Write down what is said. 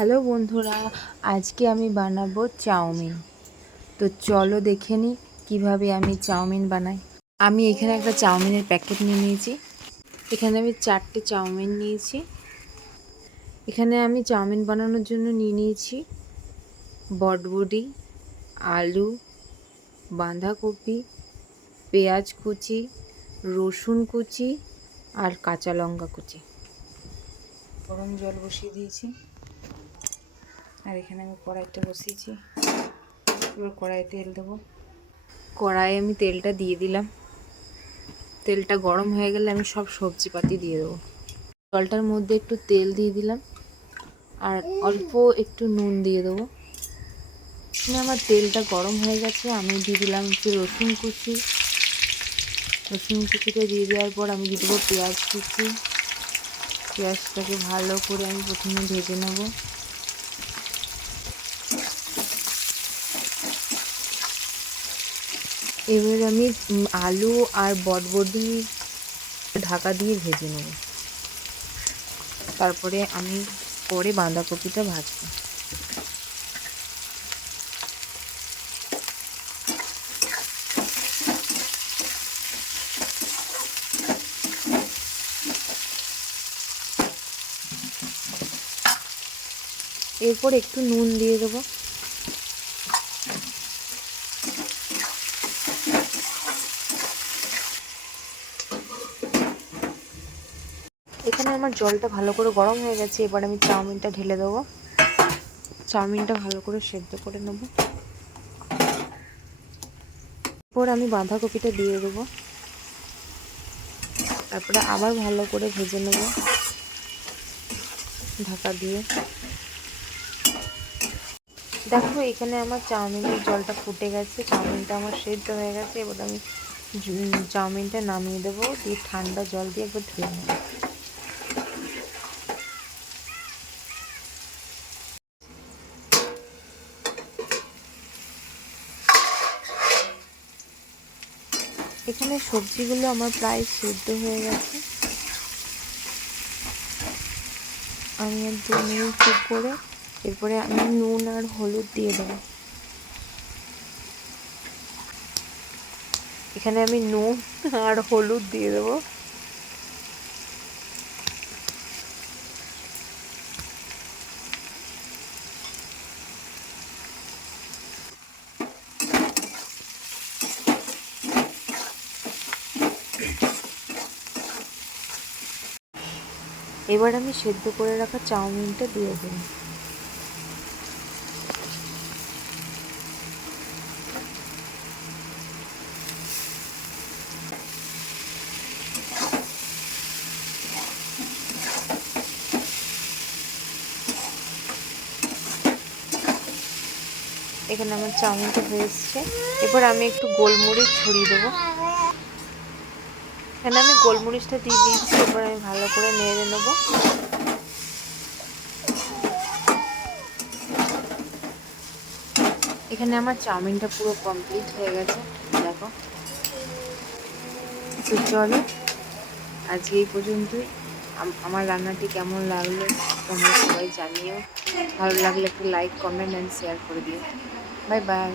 Hello বন্ধুরা, আজকে আমি বানাবো চাউমিন। তো চলো দেখে নিই কীভাবে আমি চাউমিন বানাই। আমি এখানে একটা চাউমিনের প্যাকেট নিয়ে নিয়েছি। এখানে আমি 4টে চাউমিন নিয়েছি। এখানে আমি চাউমিন বানানোর জন্য নিয়ে নিয়েছি বটবডি, আলু, বাঁধাকপি, পেঁয়াজ কুচি, রসুন কুচি আর কাঁচা লঙ্কা কুচি। গরম জল বসিয়ে দিয়েছি আর এখানে আমি কড়াইটা বসিয়েছি। এবার কড়াইয়ে তেল দেবো। কড়াইয়ে আমি তেলটা দিয়ে দিলাম। তেলটা গরম হয়ে গেলে আমি সব সবজিপাতি দিয়ে দেবো। জলটার মধ্যে একটু তেল দিয়ে দিলাম আর অল্প একটু নুন দিয়ে দেবো। এখানে আমার তেলটা গরম হয়ে গেছে। আমি দিয়ে দিলাম একটু রসুন কুচি। রসুন কুচিটা দিয়ে দেওয়ার পর আমি দিয়ে দেবো পেঁয়াজ কুচি। পেঁয়াজটাকে ভালো করে আমি প্রথমে ভেজে নেব। এবার আমি আলু আর বটবডি ঢাকা দিয়ে ভেজে নেব। তারপরে আমি পরে বাঁধাকপিটা ভাজবো। এরপর একটু নুন দিয়ে দেবো। এখানে আমার জলটা ভালো করে গরম হয়ে গেছে। এবার আমি চাউমিনটা ঢেলে দেবো। চাউমিনটা ভালো করে সেদ্ধ করে নেব। এরপর আমি বাঁধাকপিটা দিয়ে দেবো। তারপরে আবার ভালো করে ভেজে নেব ঢাকা দিয়ে। দেখো এখানে আমার চাউমিনের জলটা ফুটে গেছে, চাউমিনটা আমার সেদ্ধ হয়ে গেছে। এবার আমি চাউমিনটা নামিয়ে দেবো, দিয়ে ঠান্ডা জল দিয়ে একবার ধুয়ে নেব। এখানে সবজিগুলো আমার প্রায় সেদ্ধ হয়ে গেছে। আমি আর 2 মিনিট কুক করে এরপরে আমি নুন আর হলুদ দিয়ে দেবো। এখানে আমি নুন আর হলুদ দিয়ে দেবো। এবার আমি সেদ্ধ করে রাখা চাউমিনটা দিয়ে দেব। এখানে আমার চাউমিনটা হয়ে এসছে। এবার আমি একটু গোলমরিচ ছড়িয়ে দেবো। এখানে আমি গোলমরিচটা দিয়ে দিয়েছি। এবার আমি ভালো করে নেড়ে নেবো। এখানে আমার চাউমিনটা পুরো কমপ্লিট হয়ে গেছে। দেখো, তো চলো আজকে এই পর্যন্তই। আমার রান্নাটি কেমন লাগলো তোমরা সবাই জানিও। ভালো লাগলে একটু লাইক, কমেন্ট অ্যান্ড শেয়ার করে দিও। Bye bye.